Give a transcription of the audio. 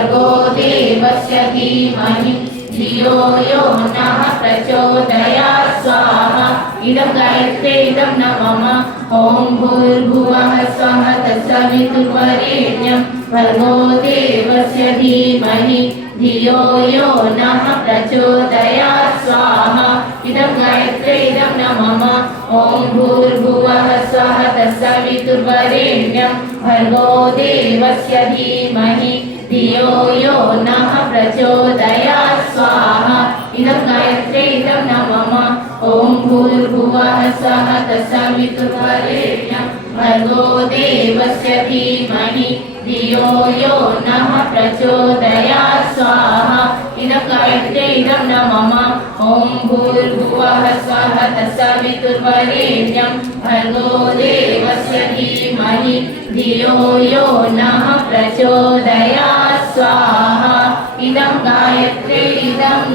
भर्गो देवस्य धीमहि धियो यो नः प्रचोदयात् स्वाहा इदं गायत्रे इदं न मम ॐ भूर्भुवः स्वः तत्सवितुर्वरेण्यं भर्गो देवस्य धीमहि धियो यो नः प्रचोदयात् स्वाहा इदं गायत्रे इदं न मम ॐ भूर्भुवः स्वः तत्सवितुर्वरेण्यं भर्गो देवस्य धीमहि धियो यो नः प्रचोदयात् स्वाहा इदं गायत्रे इदं न मम ॐ भूर्भुवः स्वः तत्सवितुर्वरेण्यं भर्गो देवस्य धीमहि धियो यो नः प्रचोदयात् स्वाहा इदं गायत्रे इदं न मम ॐ भूर्भुवः स्वः तत्सवितुर्वरेण्यं भर्गो देवस्य धीमहि धियो यो नः प्रचोदयात् स्वाहा इदं गायत्रे इदं